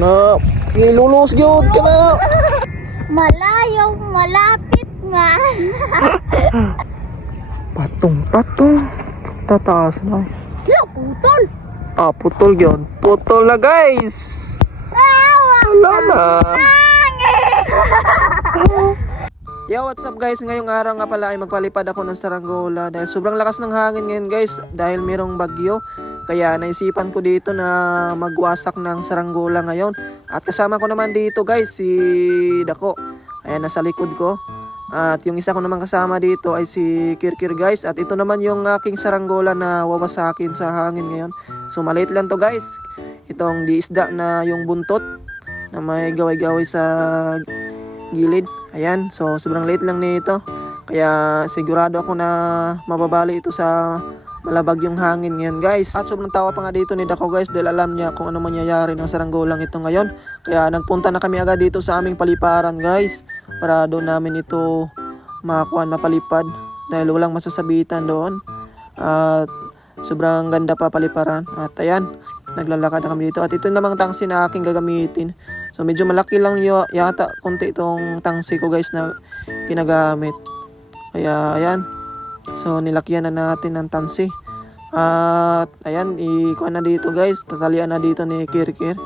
Na, ilulus gyud ka na. Malayo, malapit nga. Patong. Tataas na. Kaya putol. Putol gyud. Putol na guys. Wala na. Yo, what's up guys? Ngayong araw nga pala ay magpalipad ako ng saranggola dahil sobrang lakas ng hangin ngayon guys dahil mayroong bagyo. Kaya naisipan ko dito na magwasak ng saranggola ngayon. At kasama ko naman dito guys si Dako. Ayan, nasa likod ko. At yung isa ko naman kasama dito ay si Kirkir guys. At ito naman yung aking saranggola na wawasakin sa hangin ngayon. So maliit lang to guys. Itong diisda na yung buntot na may gaway-gaway sa gilid. Ayan, so sobrang liit lang nito. Kaya sigurado ako na mababali ito sa malabag yung hangin ngayon guys. At sobrang tawa pa nga dito ni Dako guys dahil alam niya kung ano mangyayari ng saranggolang ito ngayon. Kaya nagpunta na kami agad dito sa aming paliparan guys para doon namin ito mapalipad dahil walang masasabitan doon. At sobrang ganda pa paliparan. At ayan, naglalakad na kami dito. At ito namang tangsi na aking gagamitin. So medyo malaki lang yata konti itong tangsi ko guys na ginagamit. Kaya ayan. So nilakyan na natin ng tangsi. At ayan, ikuha na dito guys. Tatalian na dito ni Kirkir.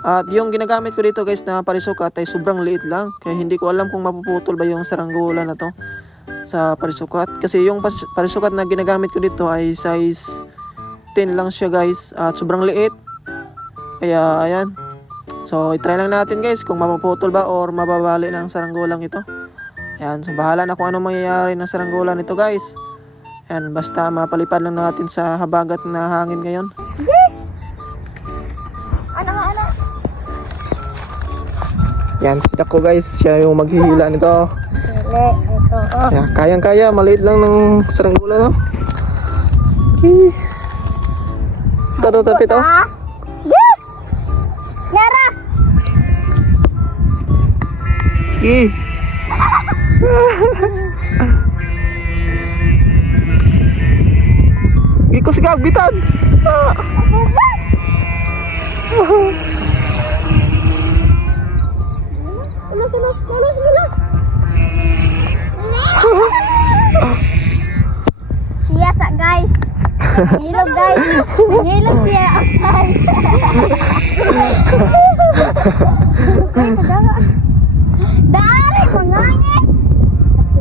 At yung ginagamit ko dito guys na parisukat ay sobrang liit lang. Kaya hindi ko alam kung mapuputol ba yung saranggola na to sa parisukat. Kasi yung parisukat na ginagamit ko dito ay size 10 lang siya guys. At sobrang liit. Kaya ayan. So itry lang natin guys kung mapuputol ba or mababali ng saranggolang ito. Ayan, so bahala na kung ano mangyayari ng saranggola nito guys. Ayan, basta mapalipad lang natin sa habagat na hangin ngayon. Ano? Yan, si Dako guys, siya yung maghihila nito. Ito. Ayan, kayang-kaya, maliit lang ng saranggola no. Ito, tapit oh. Yara! Gikos ka, bitan. Lulos. Siya sa guys. Hilog guys. Hilog siya. Dari ko ngangit.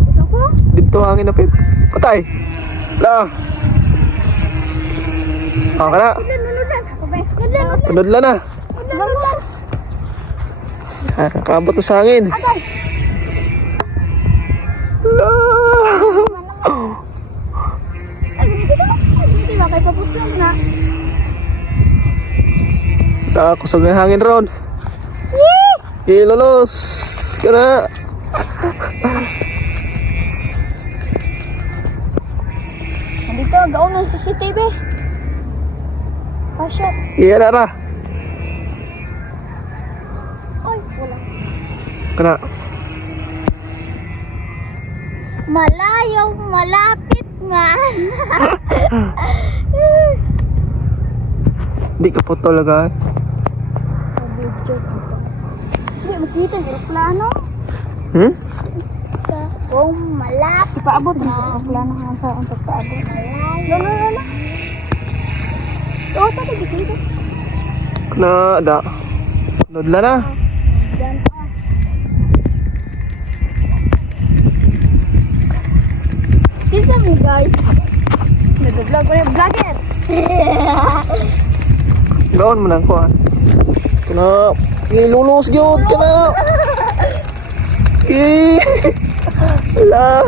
Sakit ko. Dito hangin na pit. Patay. La. Kana. Tunod na. Nakabot to sa hangin. Kusog ng hangin ron. Ilolos. Kana. Dito, gaon ng CCTV. Pasok. Iya na. Ay, wala. Kana. Malayo, malapit nga. Di ka po talaga. Hindi, makita yung aeroplano. Oh, malapit. Ipaabot na aeroplano nga sa ang pagpaabot. Lala. Oo, tayo dito. Kana, da. Nodla na. Diyan pa. Kisa mo guys. Nag-vlog ko yung vlogger. Gawin mo lang ko ah. Kana, ilulus gyud kana. Wala.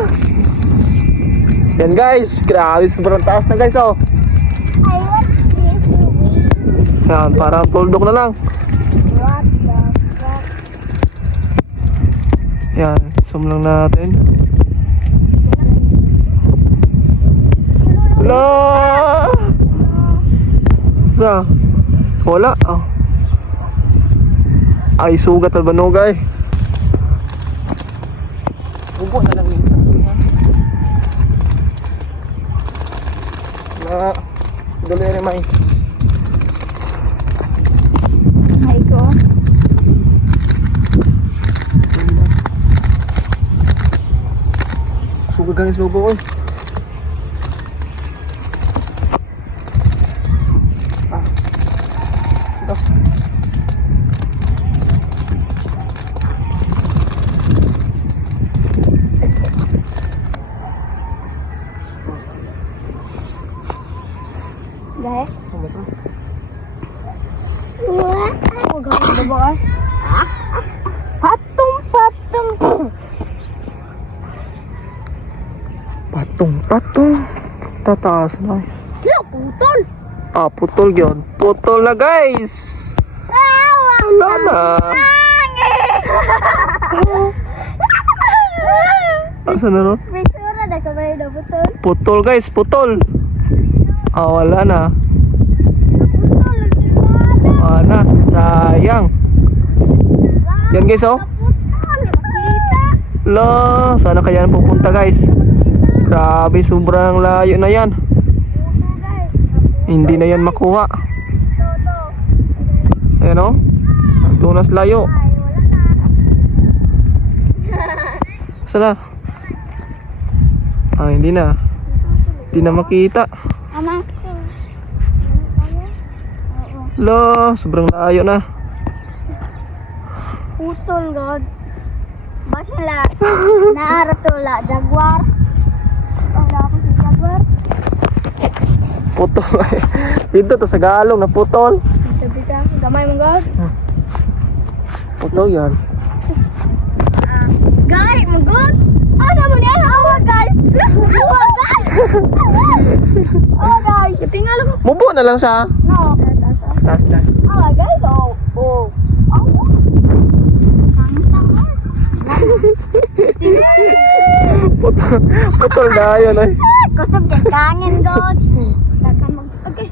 Yan guys, grabe sobrang taas na guys oh. I want this. Yan, parang tuldok na lang. What the fuck? Yan, zoom lang natin. Wala. Wala oh. Ay sugat na banogay. Ubo na lang yun. Na dali rin may. Ay ko. dagang islubo ko. Ito. Dahil? Ano to? Huwag ako baba ay. Patong. Patong. Tataas na. Ya, putol. Ah, putol yun. Putol na guys! Wala na. Asan na ron? May sura na kamay na putol. Putol guys, putol. Ah, wala na. Putol, nagsimano. Wala na. Sayang. Yan guys oh. Putol, kita. La, sana kaya pupunta guys. Grabe, sobrang layo na yan. Hindi na yan makuha. Ayan o. Ang tunas layo. Sana? Ah, hindi na. Hindi na makita. Ama. La, sobrang layo na. Putol, God. Masala. Naaratula. Jaguar. Wala ako si Jaguar. Putol. Dito to sa galong na putol. Sabi ka. Gamay mo, God. Putol yan. Guys, mo, God. Ano mo niyan? Awa, guys. Awa, guys. Awa, guys. Tingnan mo. Mubo na lang sa No. taas na. Awa, guys. Oh. Oh. Awa. Putol na yun ay. Kusog kay kangen, God. Takkan mag... Okay.